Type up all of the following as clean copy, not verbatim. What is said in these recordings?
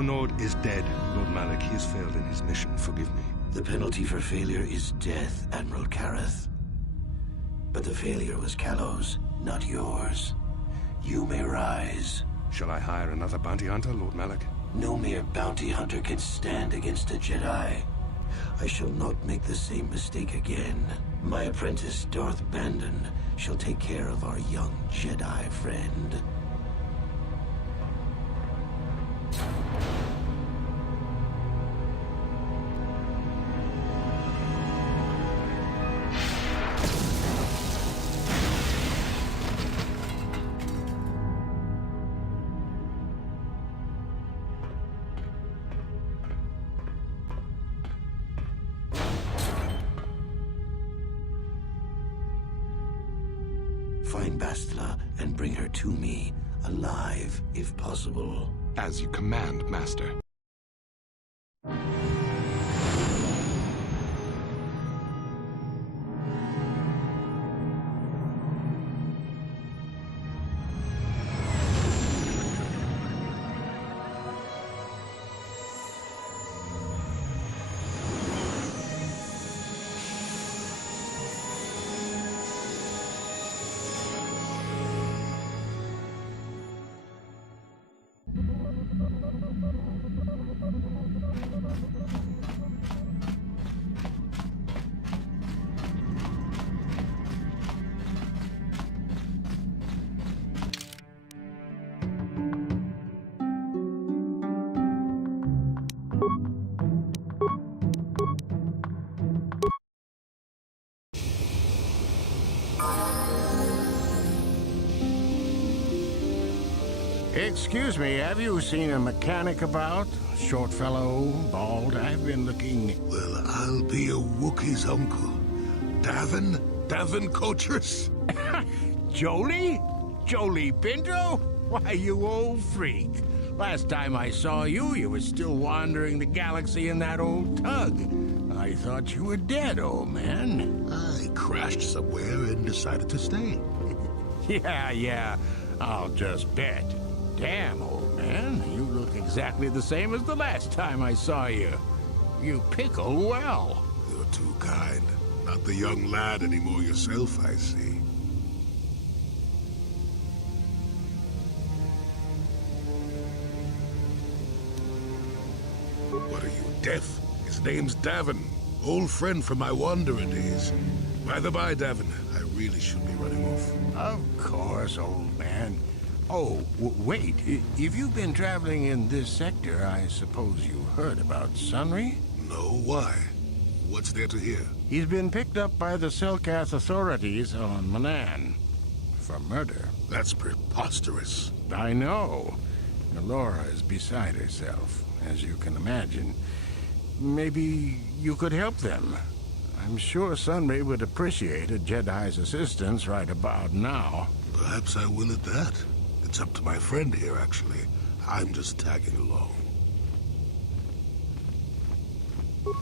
Nord is dead, Lord Malak. He has failed in his mission. Forgive me. The penalty for failure is death, Admiral Kareth. But the failure was Callow's, not yours. You may rise. Shall I hire another bounty hunter, Lord Malak? No mere bounty hunter can stand against a Jedi. I shall not make the same mistake again. My apprentice, Darth Bandon, shall take care of our young Jedi friend. Find Bastila and bring her to me, alive, if possible. As you command, Master. Excuse me, have you seen a mechanic about? Short fellow, bald, I've been looking... Well, I'll be a Wookiee's uncle. Davin Coaches? Jolie? Jolie Pinto? Why, you old freak. Last time I saw you, you were still wandering the galaxy in that old tug. I thought you were dead, old man. I crashed somewhere and decided to stay. Yeah, I'll just bet. Damn, old man, you look exactly the same as the last time I saw you. You pickle well. You're too kind. Not the young lad anymore yourself, I see. What are you, deaf? His name's Davin. Old friend from my wanderer days. By the by, Davin, I really should be running off. Of course, old man. Oh, wait. If you've been traveling in this sector, I suppose you heard about Sunry? No, why? What's there to hear? He's been picked up by the Selkath authorities on Maanan for murder. That's preposterous. I know. Laura is beside herself, as you can imagine. Maybe you could help them. I'm sure Sunry would appreciate a Jedi's assistance right about now. Perhaps I will at that. It's up to my friend here, actually. I'm just tagging along.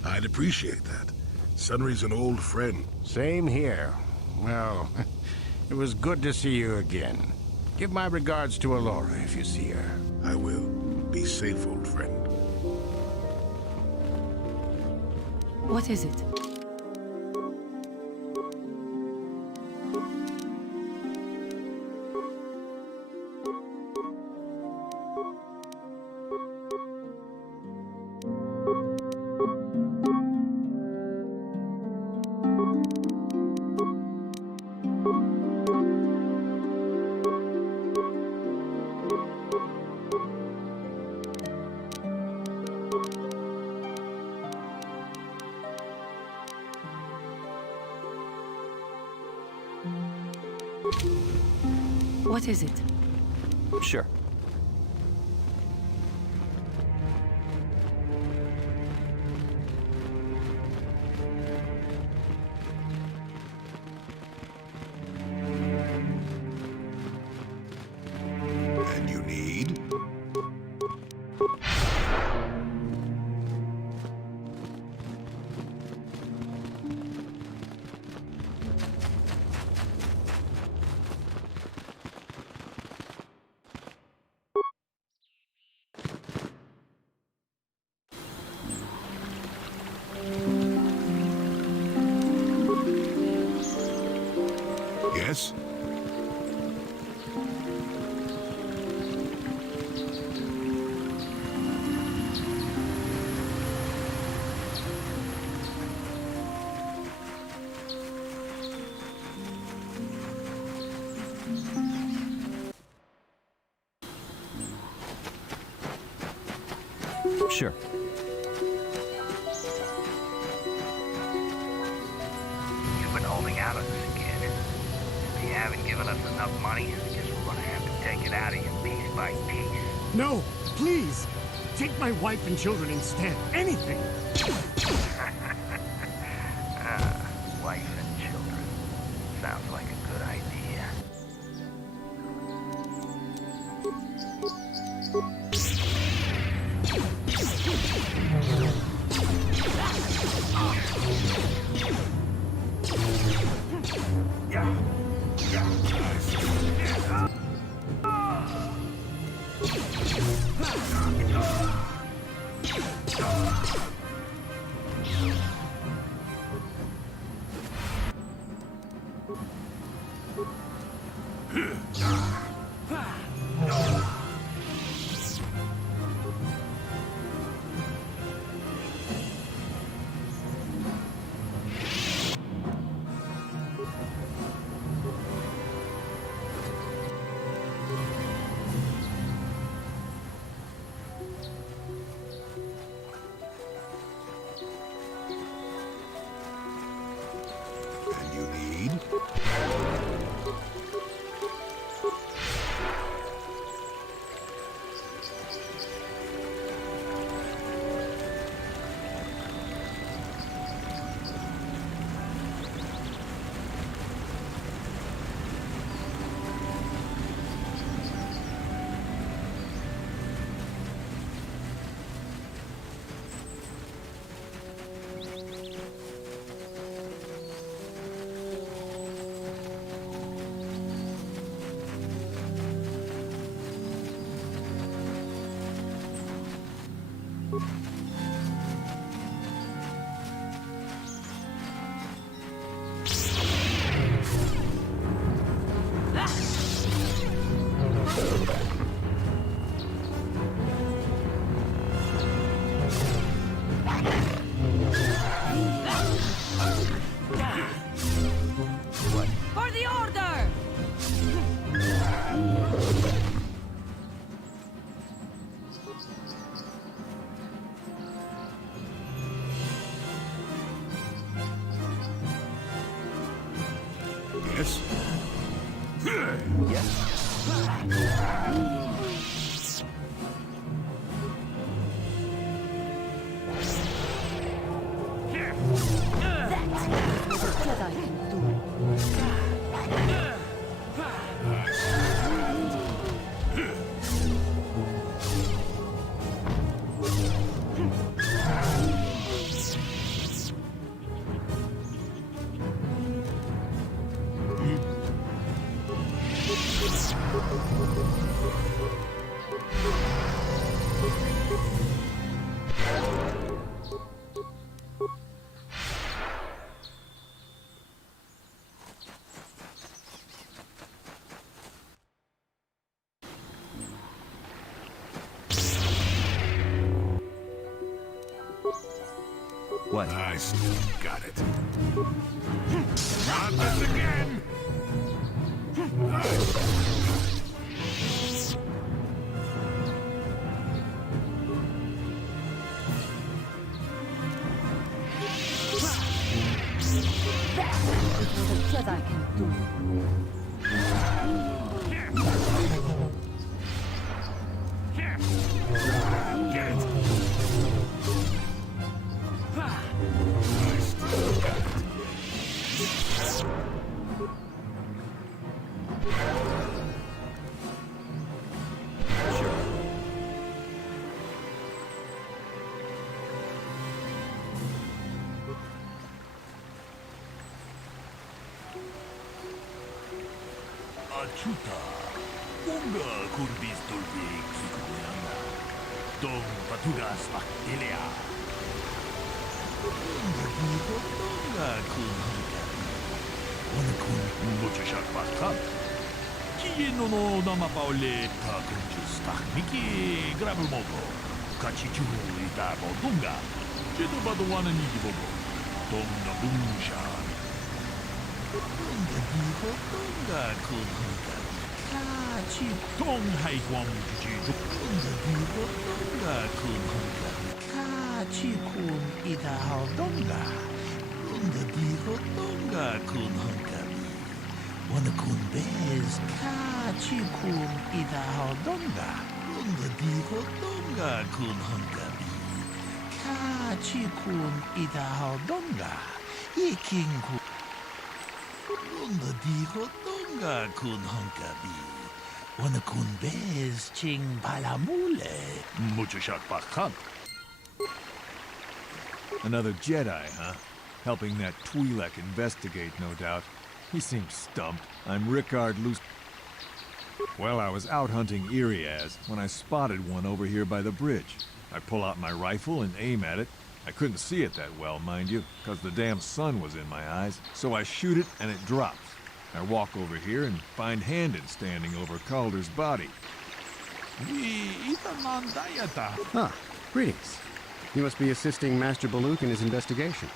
I'd appreciate that. Sunry's an old friend. Same here. Well, it was good to see you again. Give my regards to Alora if you see her. I will. Be safe, old friend. What is it? What is it? Sure. And you need? Yes? Sure. You've been holding out on us, kid. If you haven't given us enough money, I guess we're gonna have to take it out of you piece by piece. No, please! Take my wife and children instead. Anything! Wife and children. Sounds like a good idea. And you need? For the order! Yes? Jedi can do. What? Nice. Got it. Not this again! That's what a Jedi can do. Chuta. Unga kurbis dolbi kikuyanga. Dong patugas makilea. Unga dito donga kunhanga. Wana kun muchashak bakam. Kieno no namapaule ta kunjus takmiki grabul mogo. Kachichu itabo dunga. Jedo badowana nigibogo. Donga bunshan. Donga diho donga kunhanga. Kachi dong hai guam juju. Donga diho donga kunhanga. Kachi kun idahao donga. Donga diho donga kunhanga. Wana kun bez. Kachi kun idahao donga. Donga diho donga kunhanga. Kachi kun idahao donga. Iking kun. Donga diho donga kunhanga bi. Wana kun bez ching palamule. Muchashak bakhan. Another Jedi, huh? Helping that Twi'lek investigate, no doubt. He seems stumped. I'm Rickard Luce. Well, I was out hunting Iriaz when I spotted one over here by the bridge. I pull out my rifle and aim at it. I couldn't see it that well, mind you, because the damn sun was in my eyes. So I shoot it and it drops. I walk over here and find Handon standing over Calder's body. Ah, greetings. You must be assisting Master Baluk in his investigation.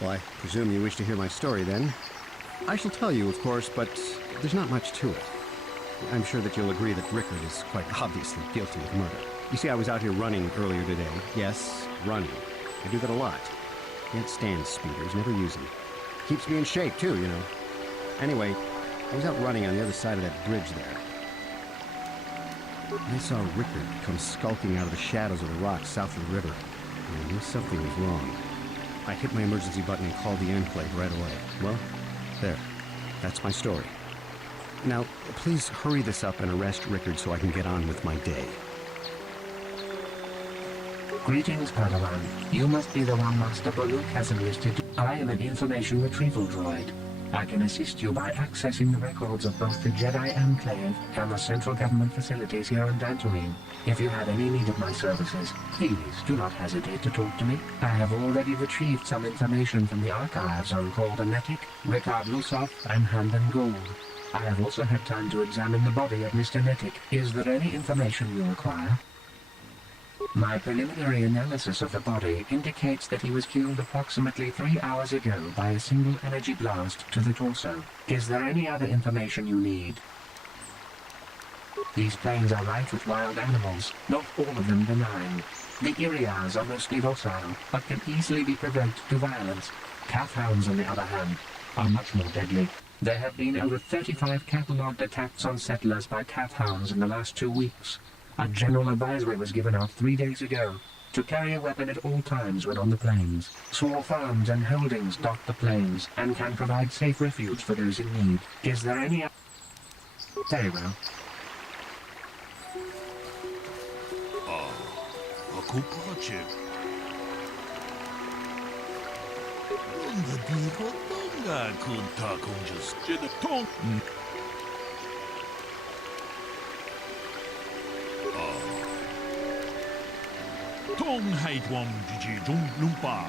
Well, I presume you wish to hear my story, then. I shall tell you, of course, but there's not much to it. I'm sure that you'll agree that Rickard is quite obviously guilty of murder. You see, I was out here running earlier today. Yes, running. I do that a lot. Can't stand speeders, never use them. Keeps me in shape, too, you know. Anyway, I was out running on the other side of that bridge there. I saw Rickard come skulking out of the shadows of the rocks south of the river. I knew something was wrong. I hit my emergency button and called the Enclave right away. Well, there. That's my story. Now, please hurry this up and arrest Rickard so I can get on with my day. Greetings, Padawan. You must be the one Master Baluk has enlisted. I am an information retrieval droid. I can assist you by accessing the records of both the Jedi Enclave and the central government facilities here on Dantooine. If you have any need of my services, please do not hesitate to talk to me. I have already retrieved some information from the archives on Calder, Rickard Lusov, and Handon Gould. I have also had time to examine the body of Mr. Netic. Is there any information you require? My preliminary analysis of the body indicates that he was killed approximately 3 hours ago by a single energy blast to the torso. Is there any other information you need? These plains are rife with wild animals, not all of them benign. The Irias are mostly docile, but can easily be provoked to violence. Calf hounds, on the other hand, are much more deadly. There have been over 35 catalogued attacks on settlers by calf hounds in the last 2 weeks. A general advisory was given out 3 days ago to carry a weapon at all times when on the plains. Small farms and holdings dot the plains and can provide safe refuge for those in need. Is there any... Very well. Tong hai tuam jiji jung lumpa.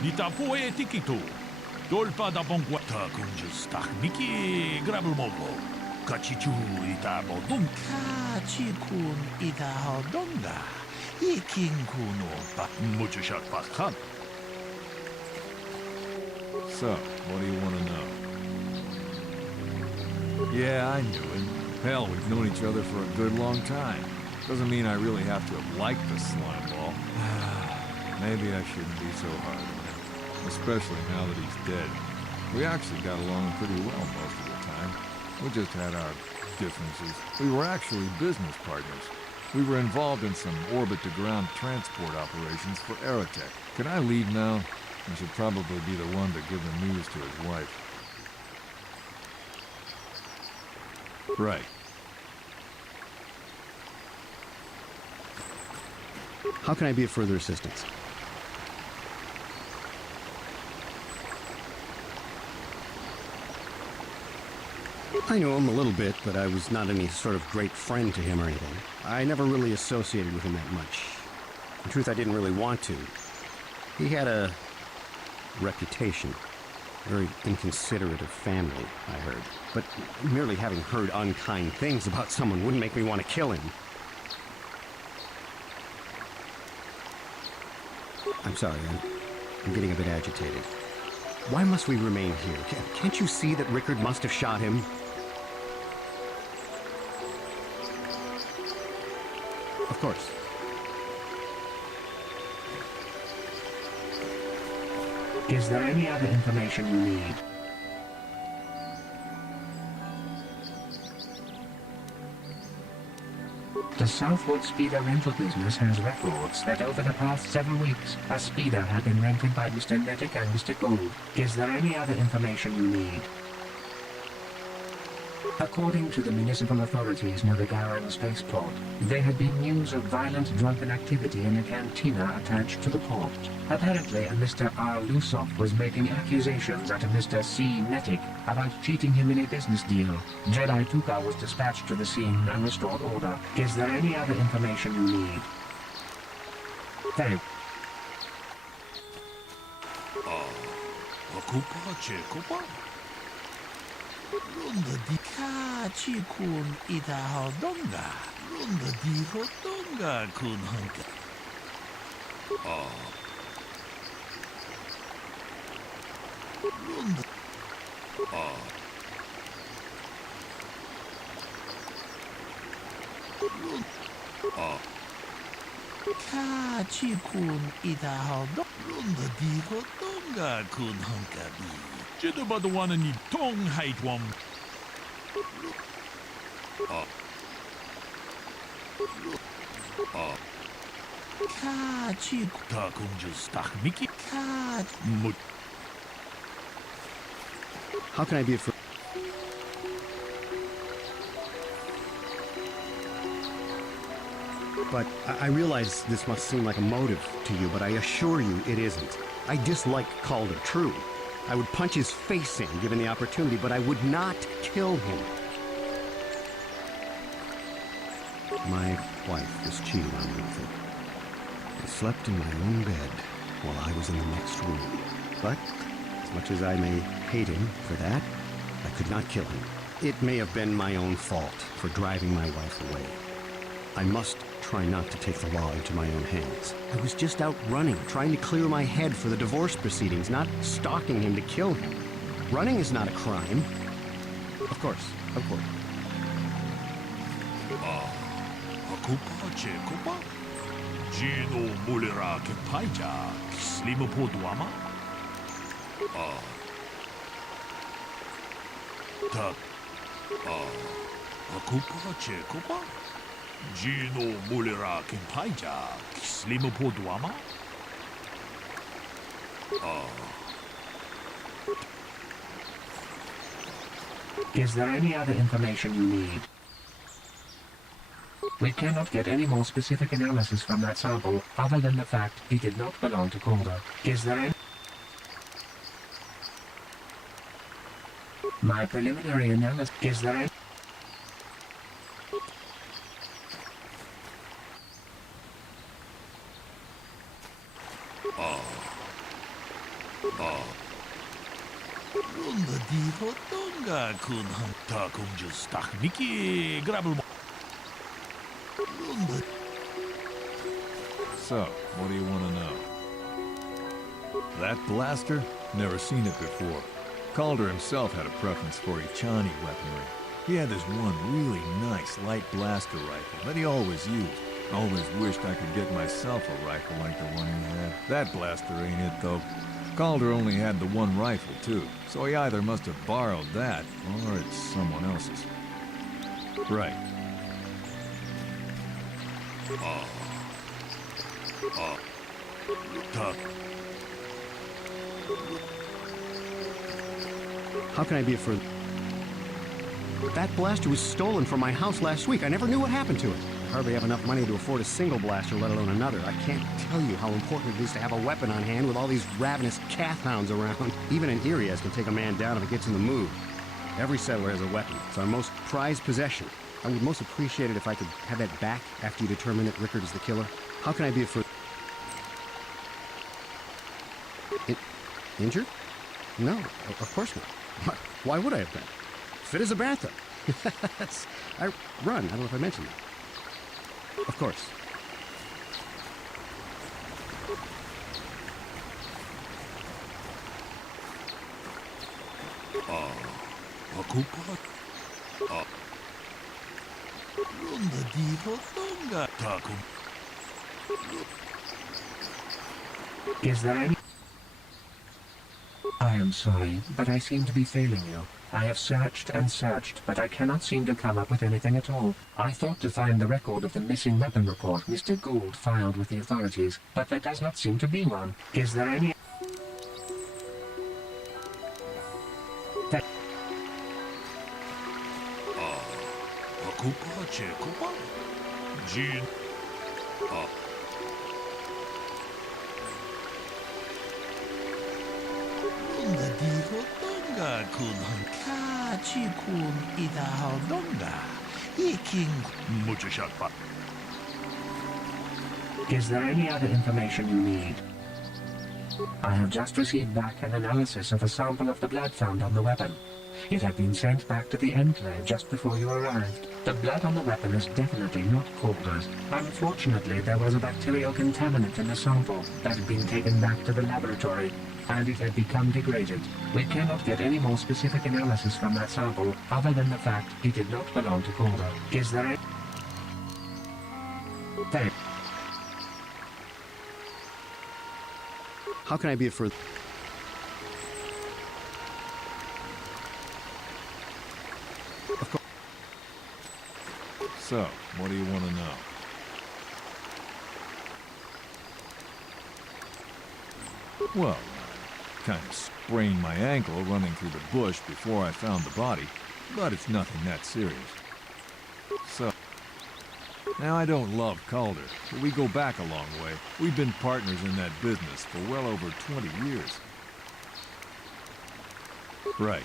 Nita poe tikito. Dolpa da bonguata kunjus takmiki grabul mogo. Kachichu ita bodung. Kachikun ita hodonga. Iking kuno pa muchashak pakhan. So, what do you want to know? Yeah, I knew him. Hell, we've known each other for a good long time. Doesn't mean I really have to have liked the slime ball. Maybe I shouldn't be so hard on him. Especially now that he's dead. We actually got along pretty well most of the time. We just had our differences. We were actually business partners. We were involved in some orbit-to-ground transport operations for Aerotech. Can I leave now? I should probably be the one to give the news to his wife. Right. How can I be of further assistance? I knew him a little bit, but I was not any sort of great friend to him or anything. I never really associated with him that much. In truth, I didn't really want to. He had a reputation. Very inconsiderate of family, I heard. But merely having heard unkind things about someone wouldn't make me want to kill him. I'm sorry, I'm getting a bit agitated. Why must we remain here? Can't you see that Rickard must have shot him? Of course. Is there any other information you need? The Southwood Speeder rental business has records that over the past 7 weeks, a speeder had been rented by Mr. Nettic and Mr. Gold. Is there any other information you need? According to the municipal authorities near the Garan spaceport, there had been news of violent drunken activity in a cantina attached to the port. Apparently, a Mr. R. Lusoff was making accusations at a Mr. C. Nettic about cheating him in a business deal. Jedi Tuka was dispatched to the scene and restored order. Is there any other information you need? Thank you. Runda di kachi kun ita hodonga. Runda di hodonga kun hunka. Runda. Kachi kun ita hodonga. Runda di hodonga kun hunka bi. Jida ba the one in the tong height one. Kachi ta kunja stach Mickey cat mut. How can I be for? But I realize this must seem like a motive to you, but I assure you it isn't. I dislike Calder, true. I would punch his face in, given the opportunity, but I would not kill him. My wife was cheating on me with it. I slept in my own bed while I was in the next room. But, as much as I may hate him for that, I could not kill him. It may have been my own fault for driving my wife away. I must try not to take the law into my own hands. I was just out running, trying to clear my head for the divorce proceedings, not stalking him to kill him. Running is not a crime. Of course, of course. Akupa chekupa? Gino mulira kepaija, slimo podwama? Tak. Akupa chekupa? Gino mulira kepaija, slimo podwama? Is there any other information you need? We cannot get any more specific analysis from that sample other than the fact it did not belong to Calder. Is there any... My preliminary analysis... Is there any... Runda di hodonga kun hanta kunja stach Mickey grabble. So, what do you want to know? That blaster? Never seen it before. Calder himself had a preference for Ichani weaponry. He had this one really nice light blaster rifle that he always used. Always wished I could get myself a rifle like the one he had. That blaster ain't it, though. Calder only had the one rifle, too, so he either must have borrowed that, or it's someone else's. Right. How can I be a further? That blaster was stolen from my house last week. I never knew what happened to it. I hardly have enough money to afford a single blaster, let alone another. I can't tell you how important it is to have a weapon on hand with all these ravenous cath hounds around. Even an Irias can take a man down if it gets in the mood. Every settler has a weapon. It's our most prized possession. I would most appreciate it if I could have that back after you determine that Rickard is the killer. How can I be for... Injured? No, of course not. Why would I have been? Fit as a bathtub. I run. I don't know if I mentioned that. Of course. Is there any... I am sorry, but I seem to be failing you. I have searched and searched, but I cannot seem to come up with anything at all. I thought to find the record of the missing weapon report Mr. Gould filed with the authorities, but there does not seem to be one. Is there any... Is there any other information you need? I have just received back an analysis of a sample of the blood found on the weapon. It had been sent back to the Enclave just before you arrived. The blood on the weapon is definitely not Calder's. Unfortunately, there was a bacterial contaminant in the sample that had been taken back to the laboratory, and it had become degraded. We cannot get any more specific analysis from that sample, other than the fact it did not belong to Calder. Is there any... Thanks. How can I be of further... So, what do you want to know? Well, I kind of sprained my ankle running through the bush before I found the body, but it's nothing that serious. So, now I don't love Calder, but we go back a long way. We've been partners in that business for well over 20 years. Right.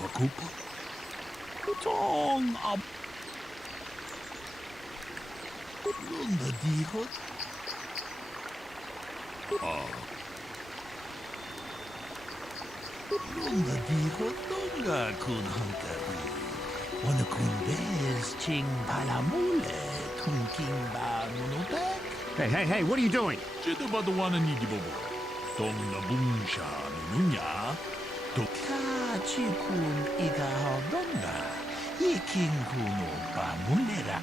Wakupa? Tong up. Lunda dihot. Lunda dihot donga kun hankari. Wana kun bez ching palamule tunking ba nunotek. Hey, what are you doing? Jidu baduana nidibobo. Tong na bungsha nunya. Toka chikun ida hodonga. Iking kuno ba mulera.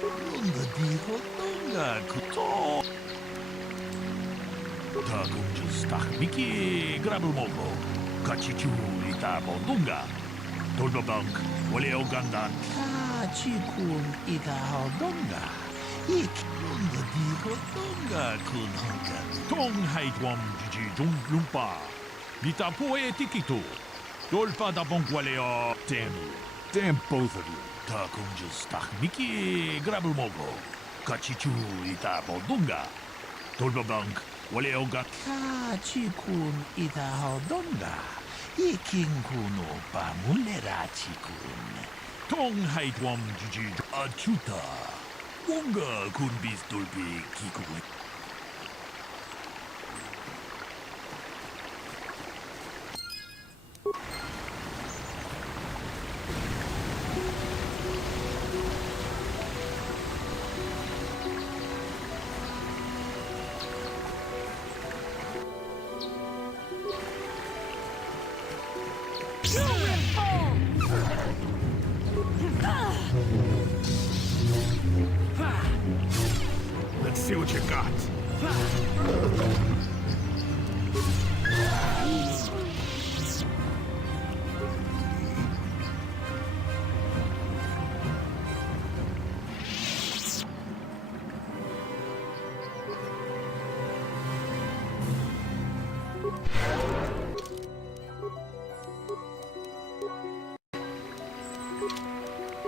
Lunda diho donga kuto. Ta kunjus takmiki grabumoko. Kachichu itabo dunga. Tolbabank, wale ogandan. Kachikun itaho donga. Ik lunda diho donga kun hankan. Tong haitwam jiji jung lumpa. Nitapo e tikito. Dolpa da bonkwaleo. Damn you. Damn both of you. Ta kunjus takmiki grabulmogo. Kachichu itabo dunga. Tolbabank, wale ogan. Kachikun itaho donga. Iking kuno pa mulera chikun. Tong haitwam jiji achuta. Wonga kun bis dolbi kikun. Let's see what you got.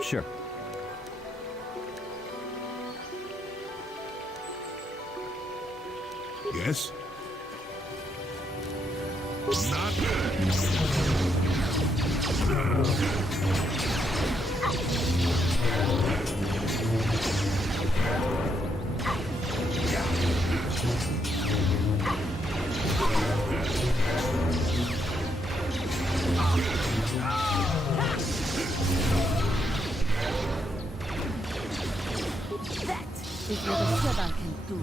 Sure. Yes? Not That is what a Jedi can do.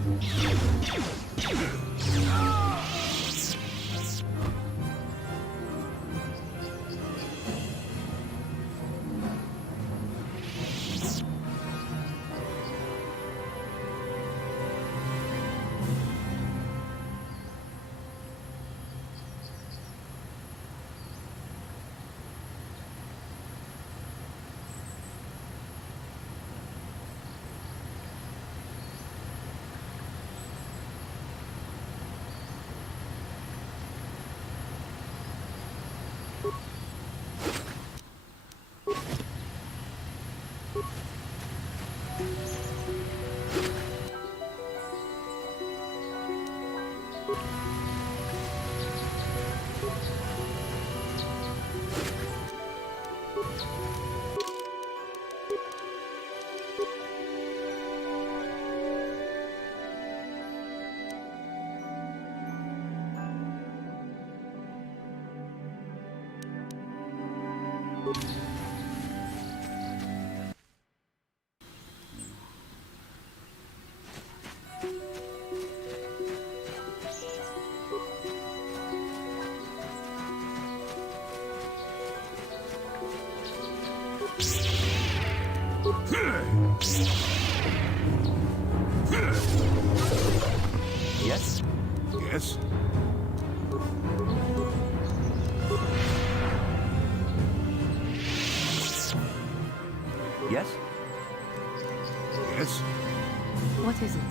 Yes? yes? Yes? Yes? What is it?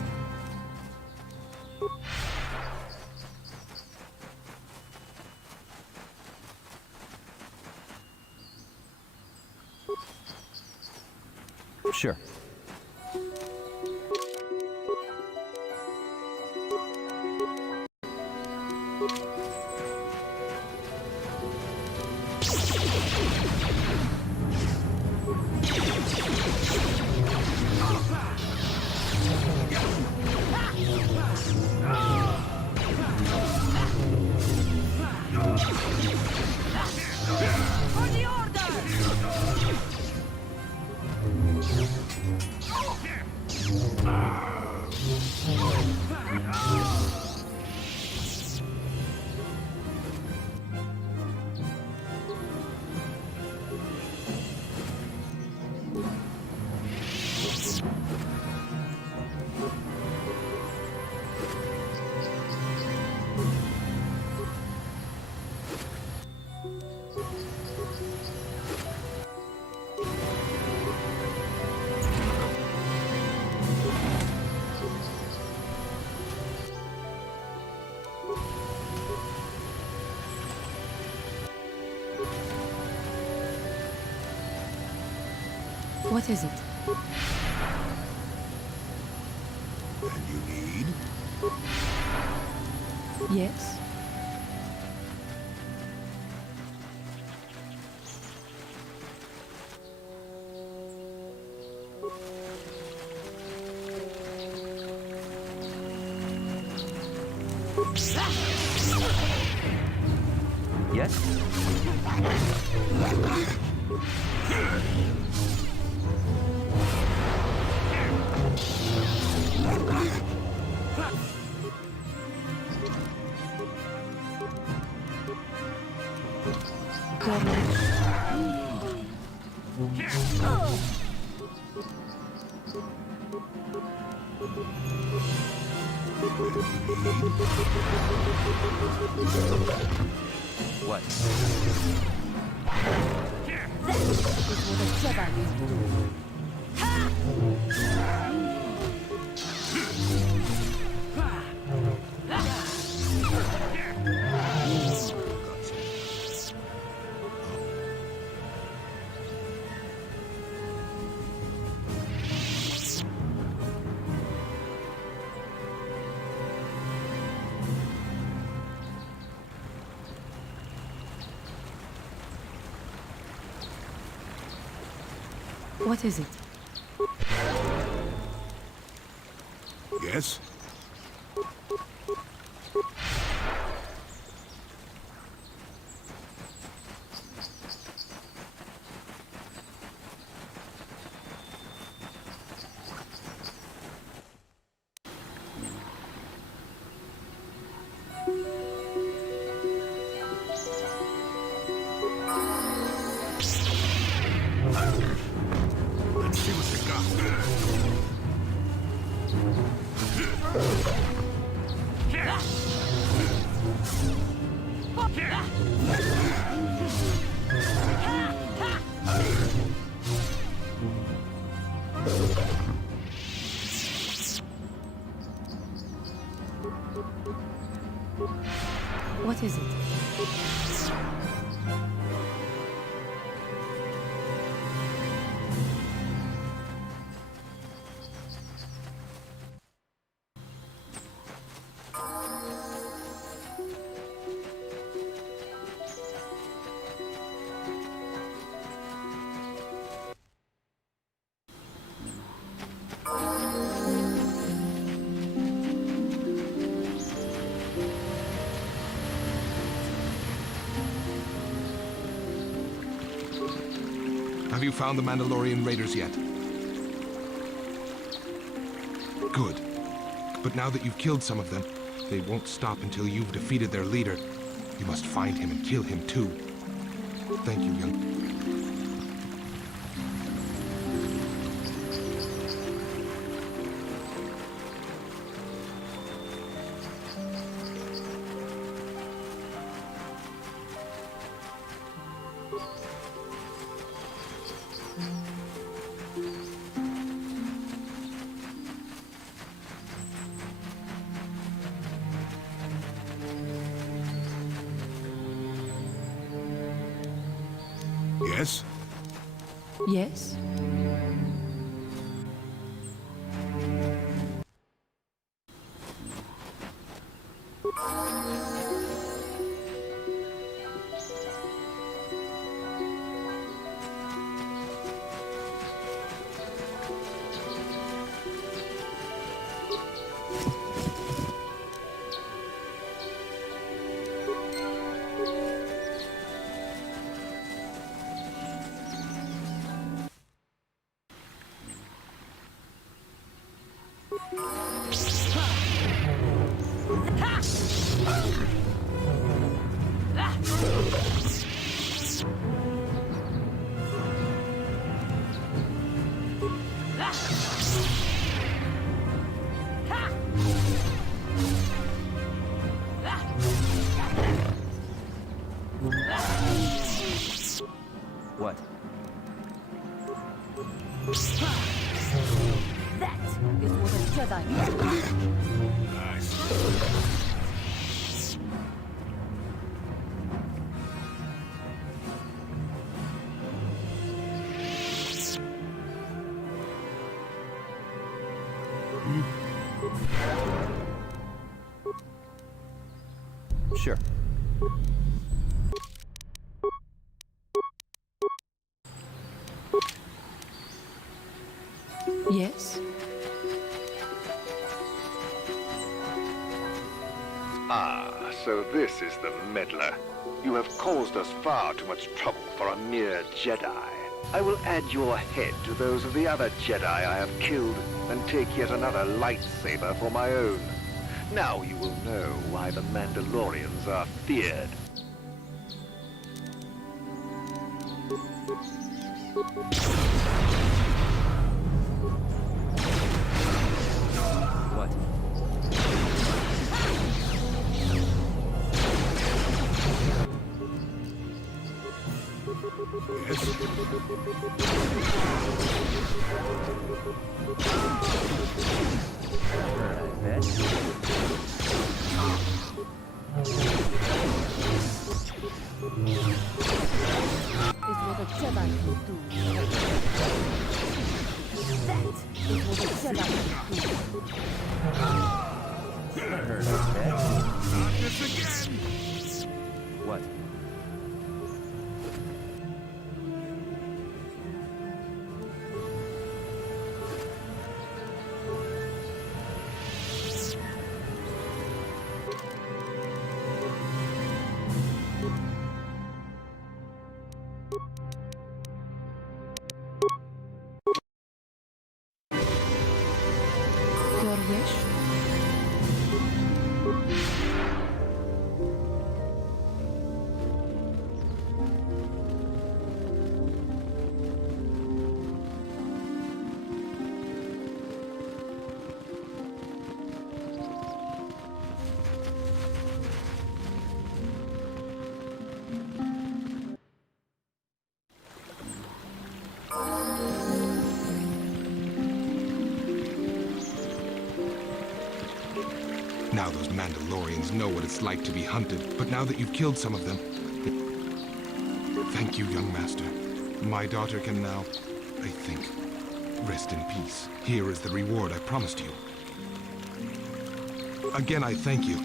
Sure. For the order! What is it? And you need? Yes? Yes? What? That is what a Jedi can do. What is it? Yes? Let's see what they got. What is it? Have you found the Mandalorian raiders yet? Good. But now that you've killed some of them, they won't stop until you've defeated their leader. You must find him and kill him too. Thank you, young. Yes? Yes? What? That is what a Jedi is. Sure. Yes? Ah, so this is the meddler. You have caused us far too much trouble for a mere Jedi. I will add your head to those of the other Jedi I have killed and take yet another lightsaber for my own. Now you will know why the Mandalorians are feared. What? Is what a Jedi can do. That is what a Jedi can do. Heard of that? Not this again! What? Now those Mandalorians know what it's like to be hunted, but now that you've killed some of them... Thank you, young master. My daughter can now, I think, rest in peace. Here is the reward I promised you. Again, I thank you.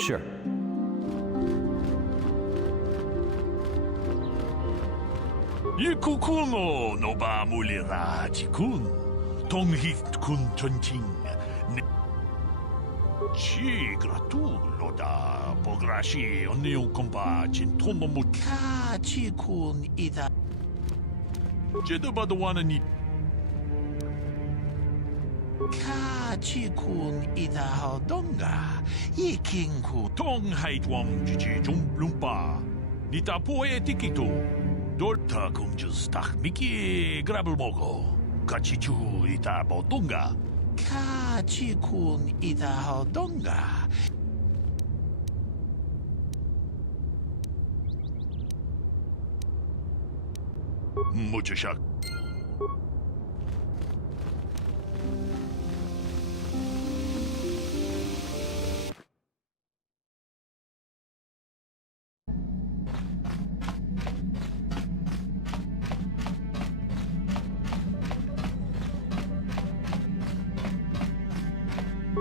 Sure. Yikukuno no ba mulira jikun. Tonghit kun chonching. Chi gratulo da pograshi onio kompa chintomo muka chikun ida. Jedo badawana ni Kachikun ida hodonga, ikinku tong haitwam jiji lumpa, nita poe tikito, dolta kunjus miki grabel mogo, kachichu ita bodonga, kachikun ida hodonga. Mucho shock.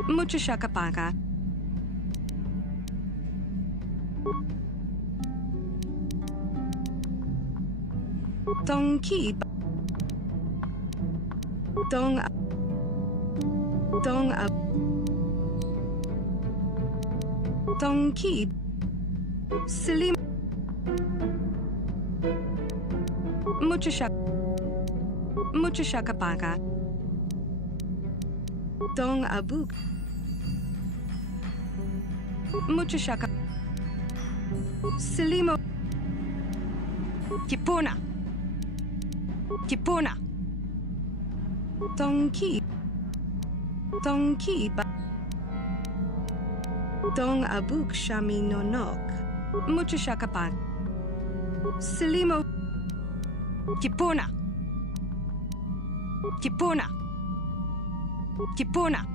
Mucho shakapaka. Dong keep. Dong up. Dong up. Dong keep. Silly. Mucho shakapaka. Dong abuk. Mucho shaka. Silimo. Kipona. Kipona. Donkey. Donkey. Dong abuk shami no nok. Mucho shaka pan. Silimo. Kipona. Kipona. Kipona.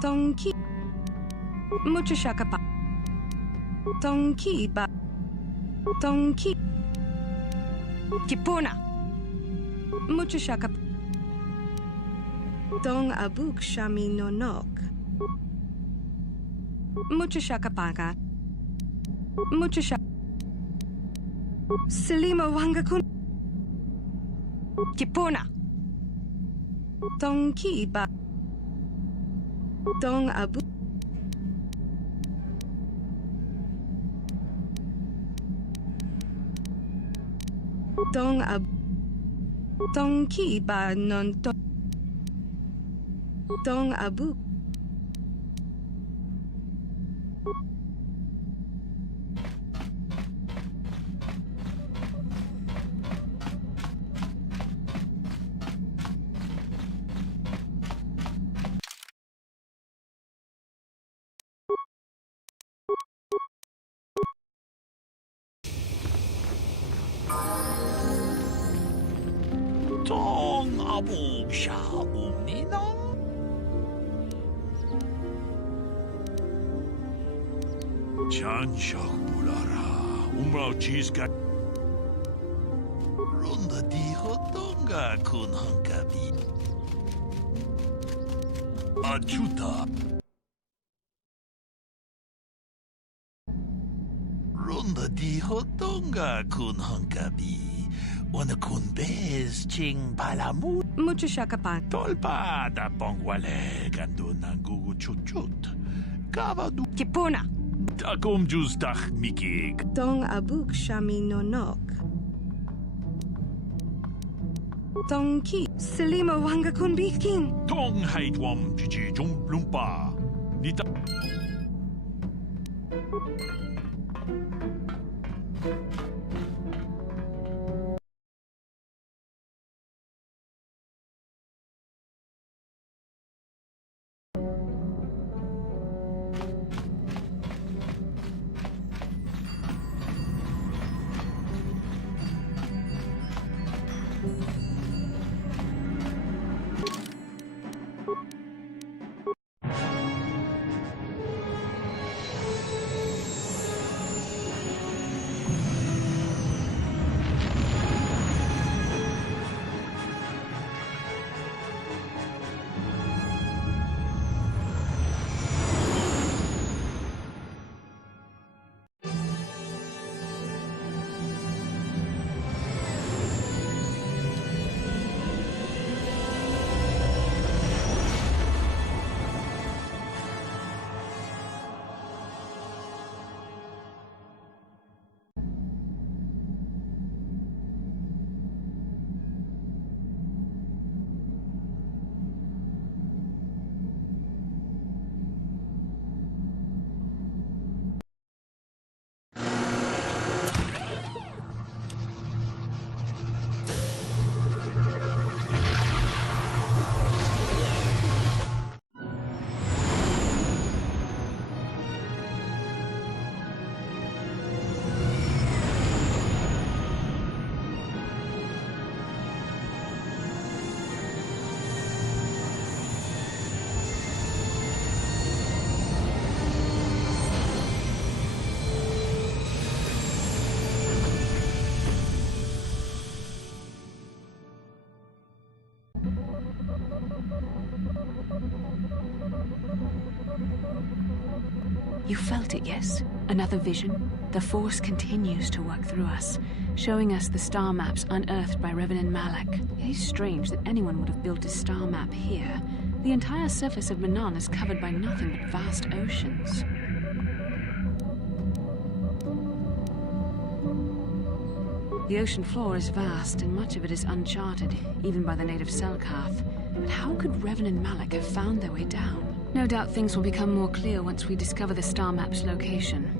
Donkey. Mucho shaka pa. Donkey ba. Donkey. Kipona. Mucho shaka. Dong abuk shami no nok. Mucho shaka paka. Mucho shaka. Silimo wangakun. Kipona. Donkey ba. Dong abuk. Dong ab. Donkey ba non to. Dong abuk. Tong abuk sha umnina. Chanshak bulara umrao cheeska. Ronda di hotonga kun hankabi. Achuta. Ronda di hotonga kun hankabi. Una kun bez ching palamu. Mucho shakapan. Tolpa da bongwale gandu nangugu chuchut. Kavadu. Kipona. Takum justach mikig. Dong abuk shami no nok. Tongki, Selimo Wangakun Bikin. Tong haitwam jiji jum lumpa. Nita. You felt it, yes? Another vision? The Force continues to work through us, showing us the star maps unearthed by Reverend Malak. It is strange that anyone would have built a star map here. The entire surface of Maanan is covered by nothing but vast oceans. The ocean floor is vast, and much of it is uncharted, even by the native Selkath. But how could Revan and Malak have found their way down? No doubt things will become more clear once we discover the star map's location.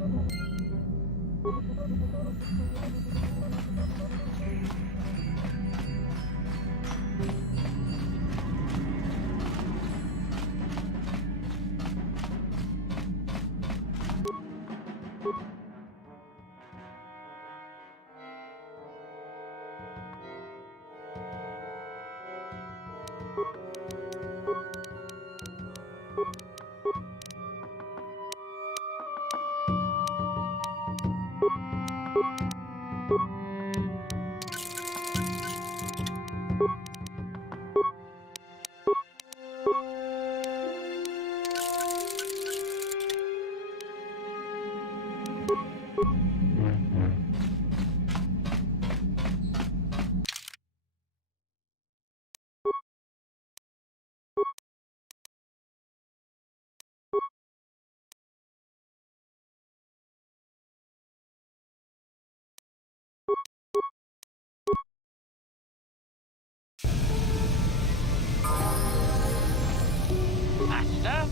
Master?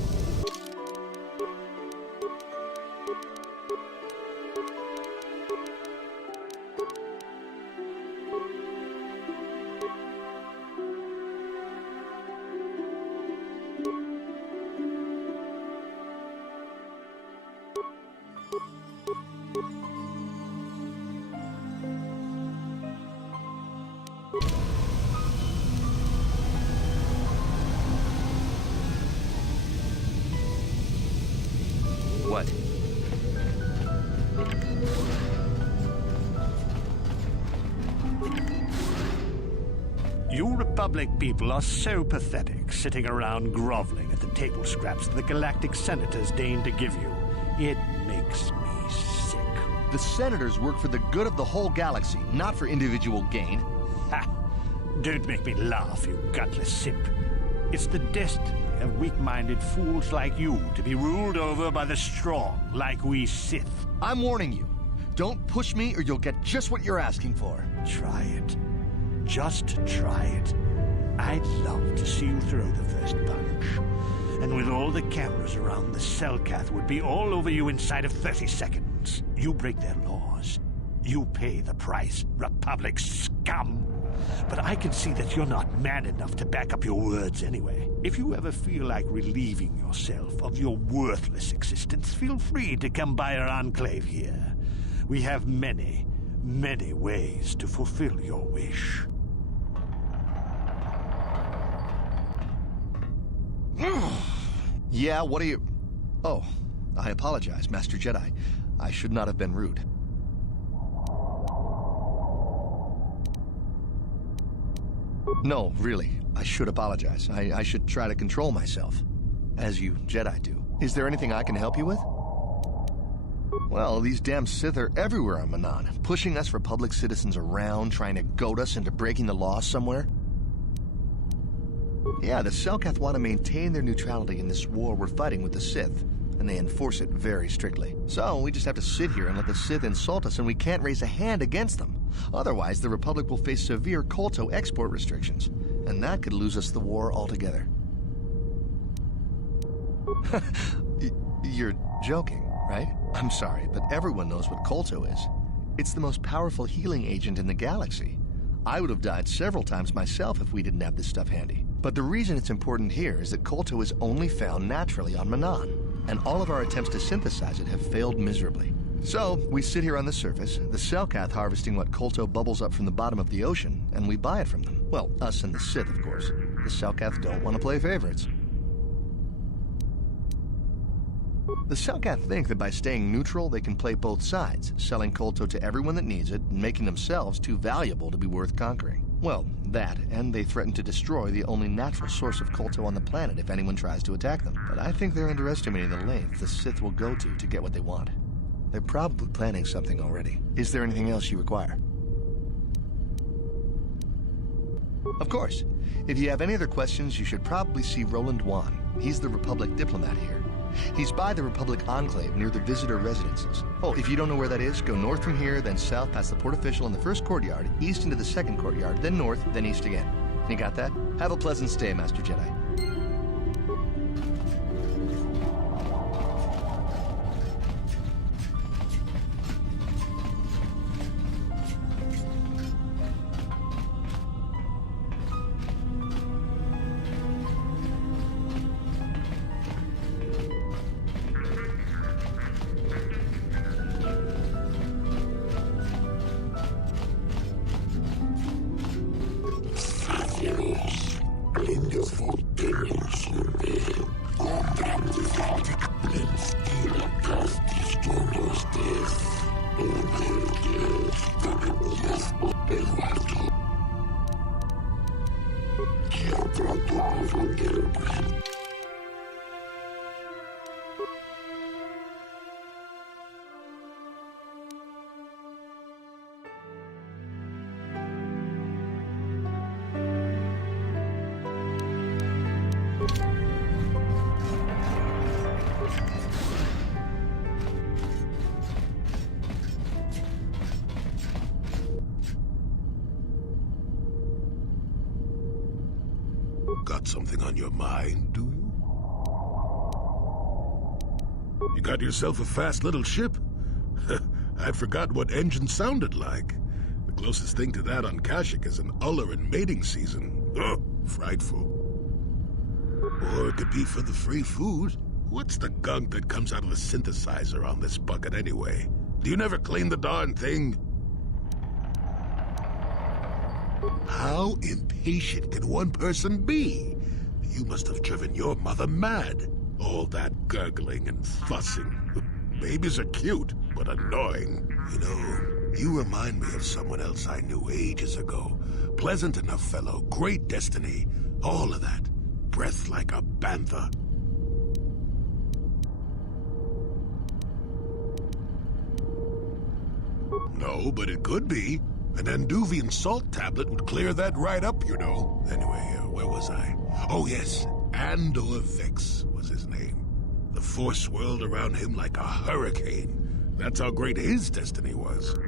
What? You Republic people are so pathetic, sitting around groveling at the table scraps that the galactic senators deign to give you. It makes me sick. The senators work for the good of the whole galaxy, not for individual gain. Ha! Don't make me laugh, you gutless simp. It's the destiny of weak-minded fools like you to be ruled over by the strong, like we Sith. I'm warning you. Don't push me or you'll get just what you're asking for. Try it. Just try it. I'd love to see you throw the first punch. And with all the cameras around, the Selkath would be all over you inside of 30 seconds. You break their laws. You pay the price, Republic scum. But I can see that you're not man enough to back up your words anyway. If you ever feel like relieving yourself of your worthless existence, feel free to come by our enclave here. We have many, many ways to fulfill your wish. Yeah, what are you... Oh, I apologize, Master Jedi. I should not have been rude. No, really, I should apologize. I should try to control myself, as you Jedi do. Is there anything I can help you with? Well, these damn Sith are everywhere on Maanan, pushing us Republic citizens around, trying to goad us into breaking the law somewhere. Yeah, the Selkath want to maintain their neutrality in this war we're fighting with the Sith, and they enforce it very strictly. So we just have to sit here and let the Sith insult us, and we can't raise a hand against them. Otherwise, the Republic will face severe Kolto export restrictions, and that could lose us the war altogether. You're joking, right? I'm sorry, but everyone knows what Kolto is. It's the most powerful healing agent in the galaxy. I would have died several times myself if we didn't have this stuff handy. But the reason it's important here is that Kolto is only found naturally on Maanan, and all of our attempts to synthesize it have failed miserably. So, we sit here on the surface, the Selkath harvesting what Kolto bubbles up from the bottom of the ocean, and we buy it from them. Well, us and the Sith, of course. The Selkath don't want to play favorites. The Selkath think that by staying neutral, they can play both sides, selling Kolto to everyone that needs it, and making themselves too valuable to be worth conquering. Well, that, and they threaten to destroy the only natural source of Kolto on the planet if anyone tries to attack them. But I think they're underestimating the length the Sith will go to get what they want. They're probably planning something already. Is there anything else you require? Of course. If you have any other questions, you should probably see Roland Wan. He's the Republic diplomat here. He's by the Republic Enclave near the visitor residences. Oh, if you don't know where that is, go north from here, then south past the port official in the first courtyard, east into the second courtyard, then north, then east again. You got that? Have a pleasant stay, Master Jedi. Got something on your mind, do you? You got yourself a fast little ship? I'd forgotten what engine sounded like. The closest thing to that on Kashyyyk is an Uller in mating season. Ugh, frightful. Or it could be for the free food. What's the gunk that comes out of the synthesizer on this bucket anyway? Do you never clean the darn thing? How impatient can one person be? You must have driven your mother mad. All that gurgling and fussing. Babies are cute, but annoying. You know, you remind me of someone else I knew ages ago. Pleasant enough fellow, great destiny, all of that. Breath like a bantha. No, but it could be. An Anduvian salt tablet would clear that right up, you know. Anyway, where was I? Oh, yes. Andor Vex was his name. The Force swirled around him like a hurricane. That's how great his destiny was.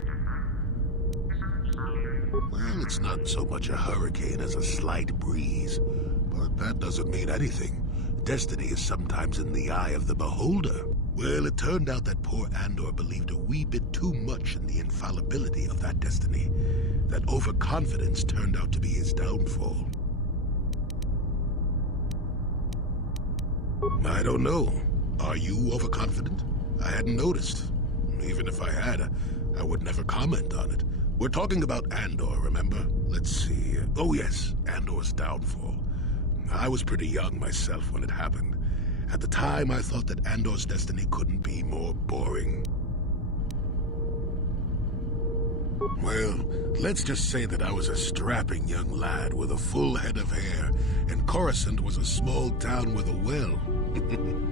Well, it's not so much a hurricane as a slight breeze. But that doesn't mean anything. Destiny is sometimes in the eye of the beholder. Well, it turned out that poor Andor believed a wee bit too much in the infallibility of that destiny. That overconfidence turned out to be his downfall. I don't know. Are you overconfident? I hadn't noticed. Even if I had, I would never comment on it. We're talking about Andor, remember? Let's see. Oh yes, Andor's downfall. I was pretty young myself when it happened. At the time, I thought that Andor's destiny couldn't be more boring. Well, let's just say that I was a strapping young lad with a full head of hair, and Coruscant was a small town with a well.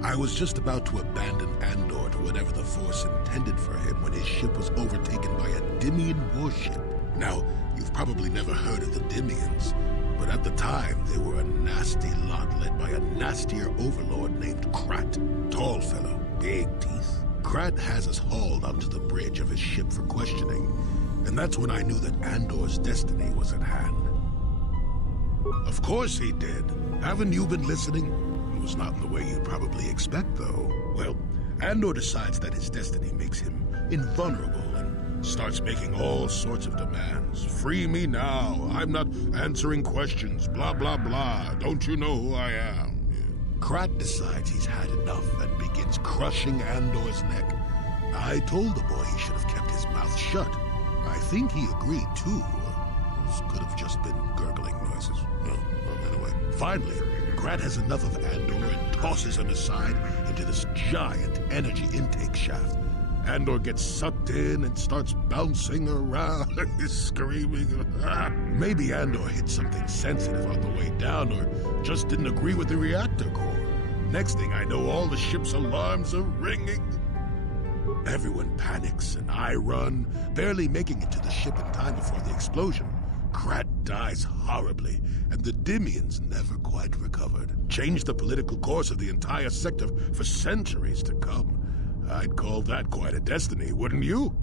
I was just about to abandon Andor to whatever the Force intended for him when his ship was overtaken by a Dimian warship. Now, you've probably never heard of the Dimians, but at the time, they were a nasty lot led by a nastier overlord named Krat. Tall fellow, big teeth. Krat has us hauled onto the bridge of his ship for questioning, and that's when I knew that Andor's destiny was at hand. Of course he did. Haven't you been listening? It was not in the way you'd probably expect, though. Well, Andor decides that his destiny makes him invulnerable and starts making all sorts of demands. Free me now. I'm not answering questions. Blah, blah, blah. Don't you know who I am? Krat decides he's had enough and begins crushing Andor's neck. I told the boy he should have kept his mouth shut. I think he agreed, too. This could have just been gurgling noises. Well, anyway. Finally, Krat has enough of Andor and tosses him aside into this giant energy intake shaft. Andor gets sucked in and starts bouncing around, screaming. Maybe Andor hit something sensitive on the way down, or just didn't agree with the reactor core. Next thing I know, all the ship's alarms are ringing. Everyone panics, and I run, barely making it to the ship in time before the explosion. Krat dies horribly, and the Dimians never quite recovered. Changed the political course of the entire sector for centuries to come. I'd call that quite a destiny, wouldn't you?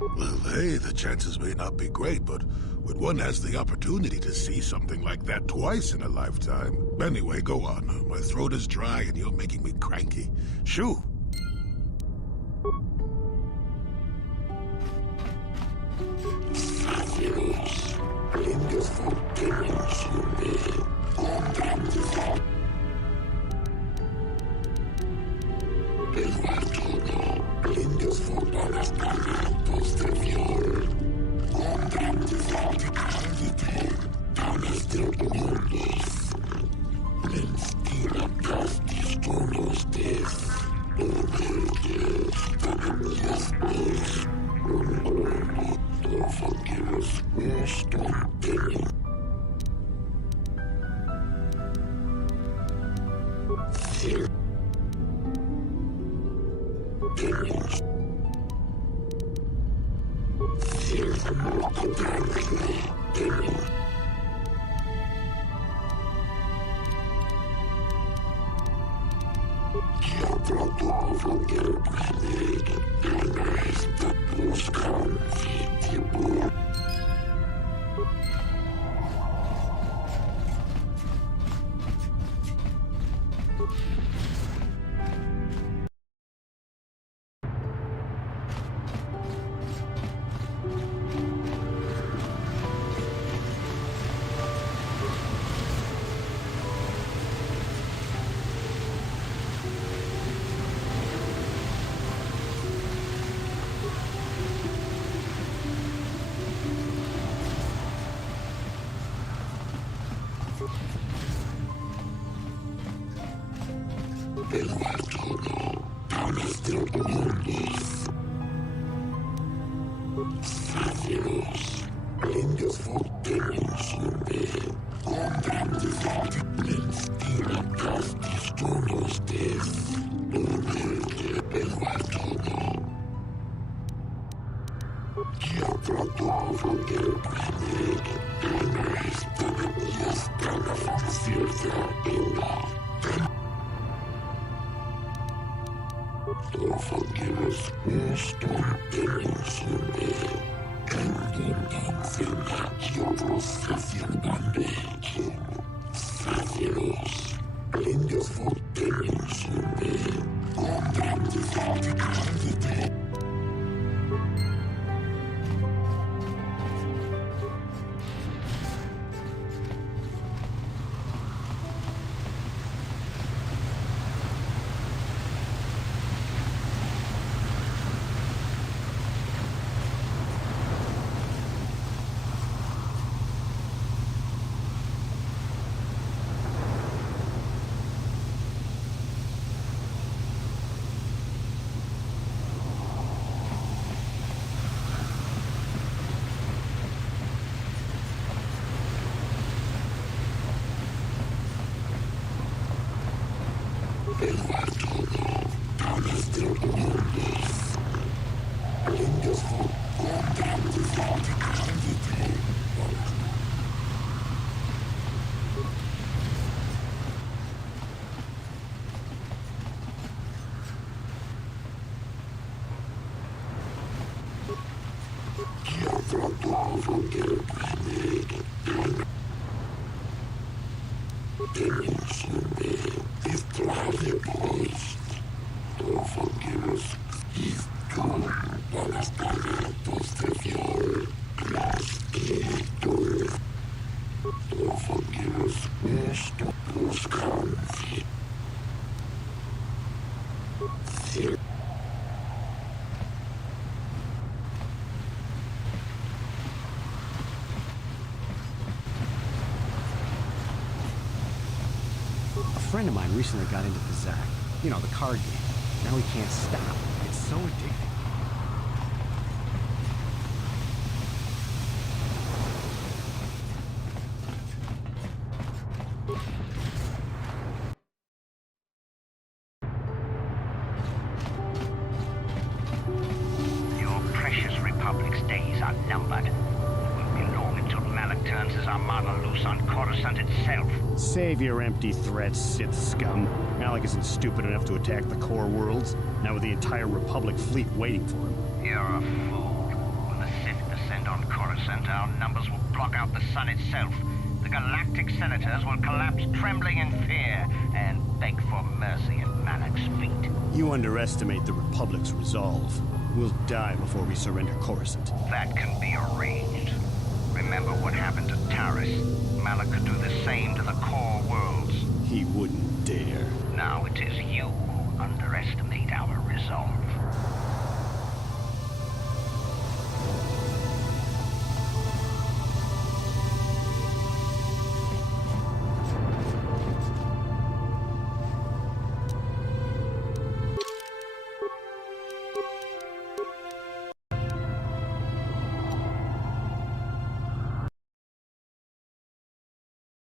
Well, hey, the chances may not be great, but when one has the opportunity to see something like that twice in a lifetime... Anyway, go on. My throat is dry and you're making me cranky. Shoo! A friend of mine recently got into Kazakh. You know, the card game. Now he can't stop. It's so addicting. Your precious Republic's days are numbered. It won't be long until Malak turns his armada loose on Coruscant itself. Save your empty threats, Sith scum. Malak isn't stupid enough to attack the core worlds, now with the entire Republic fleet waiting for him. You're a fool. When the Sith descend on Coruscant, our numbers will block out the sun itself. The galactic senators will collapse trembling in fear and beg for mercy at Malak's feet. You underestimate the Republic's resolve. We'll die before we surrender Coruscant. That can be arranged. Remember what happened to Taris. Malak could do the same to the core worlds. He wouldn't dare. Now it is you who underestimate our resolve.